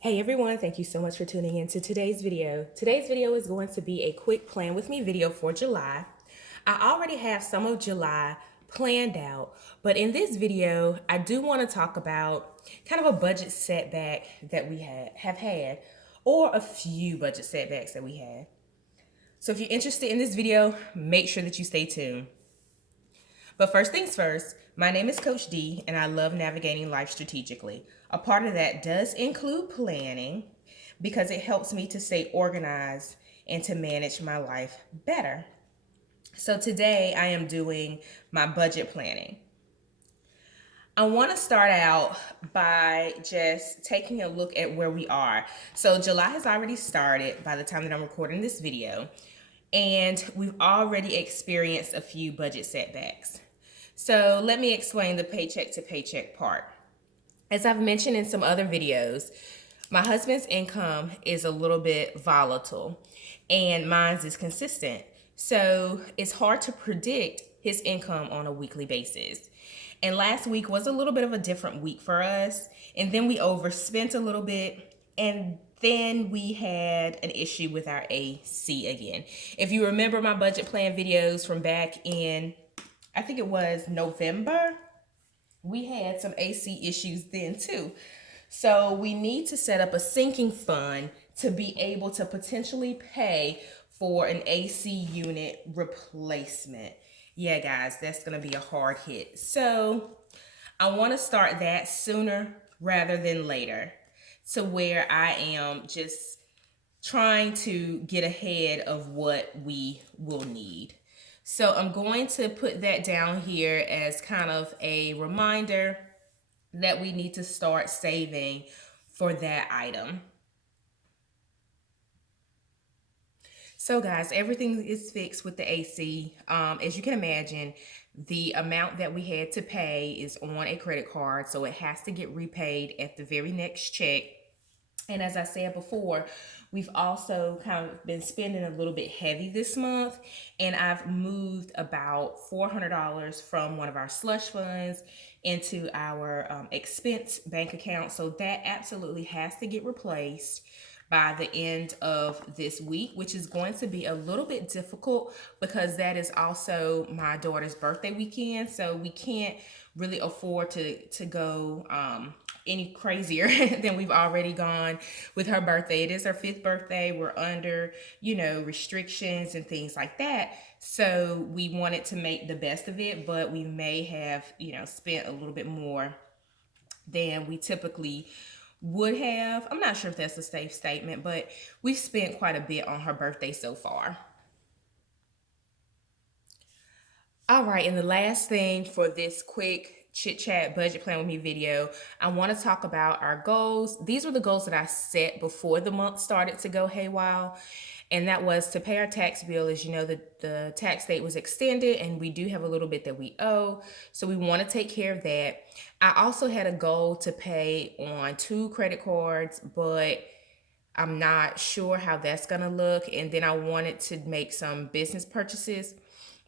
Hey everyone, thank you so much for tuning in to today's video. Today's video is going to be a quick plan with me video for July. I already have some of July planned out, but in this video, I do want to talk about kind of a budget setback that we have had, or a few budget setbacks that we had. So if you're interested in this video, make sure that you stay tuned. But first things first, my name is Coach D, and I love navigating life strategically. A part of that does include planning because it helps me to stay organized and to manage my life better. So today I am doing my budget planning. I want to start out by just taking a look at where we are. So July has already started by the time that I'm recording this video, and we've already experienced a few budget setbacks. So let me explain the paycheck to paycheck part. As I've mentioned in some other videos, my husband's income is a little bit volatile and mine's is consistent. So it's hard to predict his income on a weekly basis. And last week was a little bit of a different week for us. And then we overspent a little bit. And then we had an issue with our AC again. If you remember my budget plan videos from back in, I think it was November, we had some AC issues then too. So we need to set up a sinking fund to be able to potentially pay for an AC unit replacement. Yeah, guys, that's going to be a hard hit. So I want to start that sooner rather than later, to where I am just trying to get ahead of what we will need. So I'm going to put that down here as kind of a reminder that we need to start saving for that item. So guys, everything is fixed with the AC. As you can imagine, the amount that we had to pay is on a credit card, so it has to get repaid at the very next check. And as I said before, we've also kind of been spending a little bit heavy this month, and I've moved about $400 from one of our slush funds into our expense bank account. So that absolutely has to get replaced by the end of this week, which is going to be a little bit difficult because that is also my daughter's birthday weekend. So we can't really afford to go any crazier than we've already gone with her birthday. It is her 5th birthday. We're under, restrictions and things like that. So we wanted to make the best of it, but we may have, spent a little bit more than we typically would have. I'm not sure if that's a safe statement, but we've spent quite a bit on her birthday so far. All right, and the last thing for this quick chit chat budget plan with me video, I want to talk about our goals. These were the goals that I set before the month started to go haywire. And that was to pay our tax bill. As you know, the tax date was extended and we do have a little bit that we owe. So we want to take care of that. I also had a goal to pay on 2 credit cards, but I'm not sure how that's going to look. And then I wanted to make some business purchases.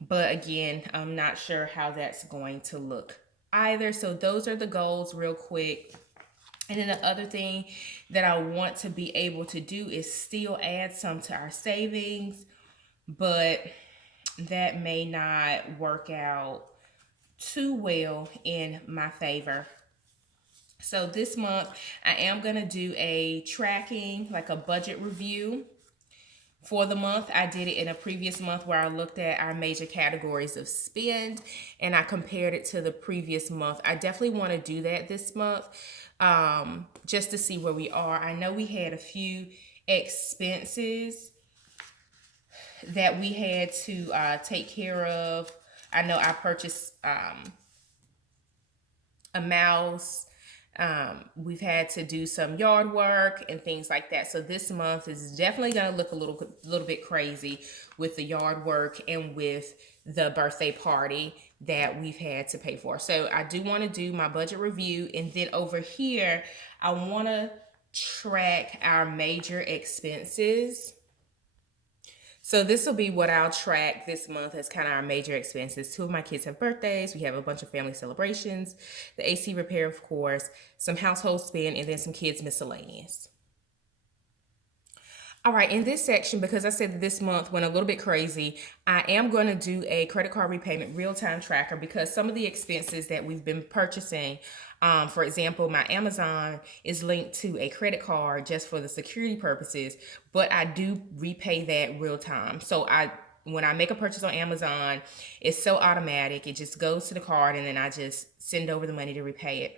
But again, I'm not sure how that's going to look either. So those are the goals real quick. And then the other thing that I want to be able to do is still add some to our savings, but that may not work out too well in my favor. So this month I am going to do a tracking, like a budget review for the month. I did it in a previous month where I looked at our major categories of spend and I compared it to the previous month. I definitely want to do that this month, just to see where we are. I know we had a few expenses that we had to take care of. I know I purchased a mouse. We've had to do some yard work and things like that. So this month is definitely going to look a little bit crazy with the yard work and with the birthday party that we've had to pay for. So I do want to do my budget review, and then over here I want to track our major expenses. So this will be what I'll track this month as kind of our major expenses. 2 of my kids have birthdays. We have a bunch of family celebrations, the AC repair, of course, some household spend, and then some kids miscellaneous. All right, in this section, because I said that this month went a little bit crazy, I am going to do a credit card repayment real-time tracker because some of the expenses that we've been purchasing, for example, my Amazon is linked to a credit card just for the security purposes, but I do repay that real time. So when I make a purchase on Amazon, it's so automatic. It just goes to the card and then I just send over the money to repay it,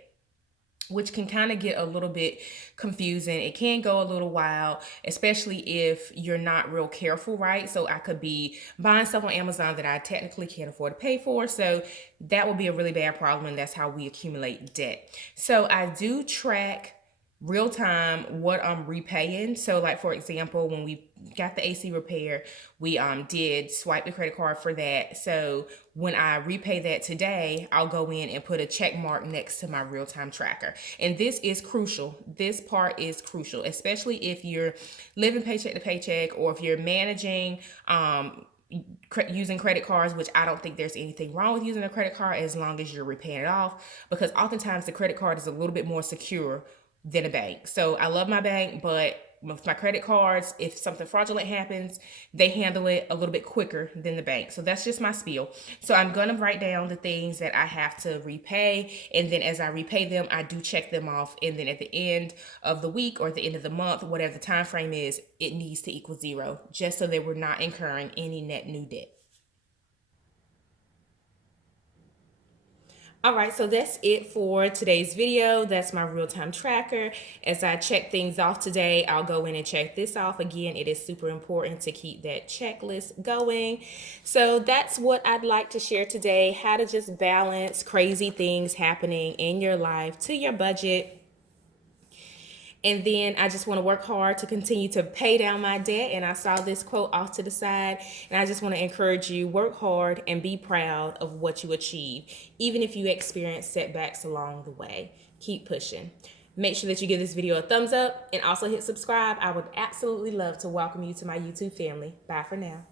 which can kind of get a little bit confusing. It can go a little while, especially if you're not real careful, right? So I could be buying stuff on Amazon that I technically can't afford to pay for. So that would be a really bad problem, and that's how we accumulate debt. So I do track real time what I'm repaying. So like for example, when we got the AC repair, we did swipe the credit card for that. So when I repay that today, I'll go in and put a check mark next to my real time tracker. And this is crucial. This part is crucial, especially if you're living paycheck to paycheck or if you're managing using credit cards, which I don't think there's anything wrong with using a credit card as long as you're repaying it off, because oftentimes the credit card is a little bit more secure than a bank. So I love my bank, but with my credit cards, if something fraudulent happens, they handle it a little bit quicker than the bank. So that's just my spiel. So I'm going to write down the things that I have to repay. And then as I repay them, I do check them off. And then at the end of the week or at the end of the month, whatever the time frame is, it needs to equal zero, just so that we're not incurring any net new debt. All right, so that's it for today's video. That's my real-time tracker. As I check things off today, I'll go in and check this off. Again, it is super important to keep that checklist going. So that's what I'd like to share today, how to just balance crazy things happening in your life to your budget. And then I just want to work hard to continue to pay down my debt. And I saw this quote off to the side. And I just want to encourage you, work hard and be proud of what you achieve. Even if you experience setbacks along the way, keep pushing. Make sure that you give this video a thumbs up and also hit subscribe. I would absolutely love to welcome you to my YouTube family. Bye for now.